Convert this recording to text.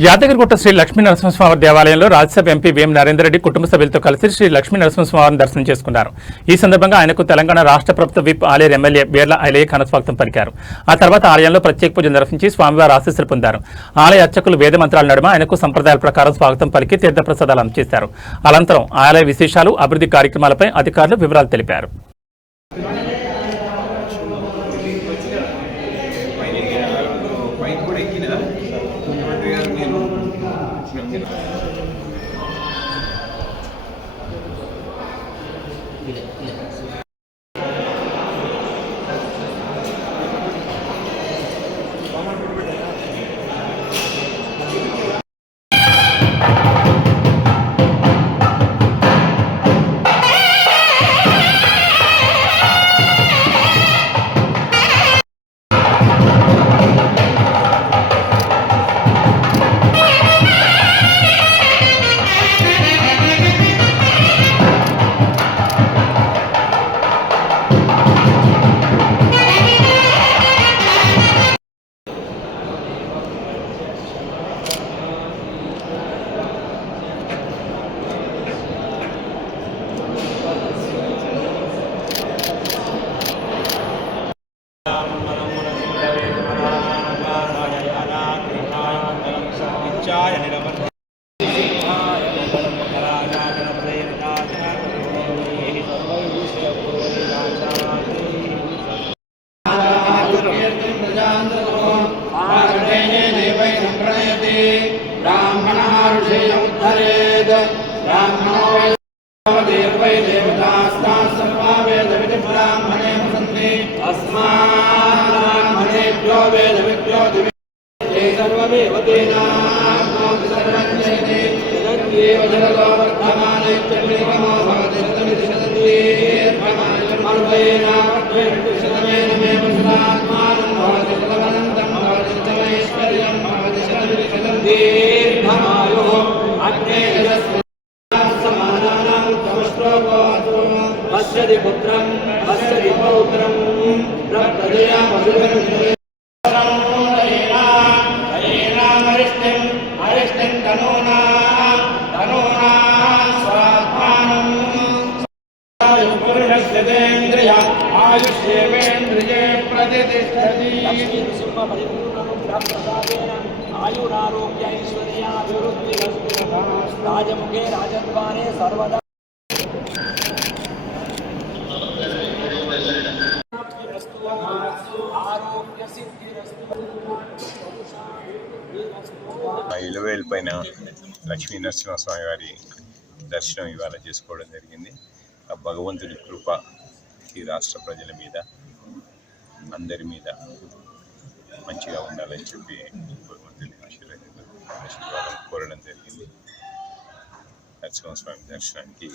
యాదగిరిగుట్ట శ్రీ లక్ష్మీ నరసింహస్వామి దేవాలయంలో రాజ్యసభ ఎంపీ వేం నరేందర్ రెడ్డి కుటుంబ సభ్యులతో కలిసి శ్రీ లక్ష్మీ నరసింహస్వామిని దర్శనం చేసుకున్నారు. ఈ సందర్భంగా ఆయనకు తెలంగాణ రాష్ట్ర ప్రభుత్వ విప్ ఆలేరు ఎమ్మెల్యే బేర్ల ఐలయ్య ఘనస్వాగతం పలికారు. ఆ తర్వాత ఆలయంలో ప్రత్యేక పూజలు నిర్వహించి స్వామివారి ఆశీస్సులు పొందారు. ఆలయ అర్చకులు వేద మంత్రాల నడుమ ఆయనకు సంప్రదాయాల ప్రకారం స్వాగతం పలికి తీర్థప్రసాదాలు అందజేశారు. అనంతరం ఆలయ విశేషాలు, అభివృద్ధి కార్యక్రమాలపై అధికారులు వివరాలు తెలిపారు. రాజముఖే రాజద్వారే సర్వదా ఇలవేలు పైన లక్ష్మీ నరసింహస్వామి వారి దర్శనం ఇవాళ చేసుకోవడం జరిగింది. ఆ భగవంతుడి కృప ఈ రాష్ట్ర ప్రజల మీద, అందరి మీద మంచిగా ఉండాలని చెప్పి భగవంతుని ఆశీర్వాదం కోరడం జరిగింది. నరసింహస్వామి దర్శనానికి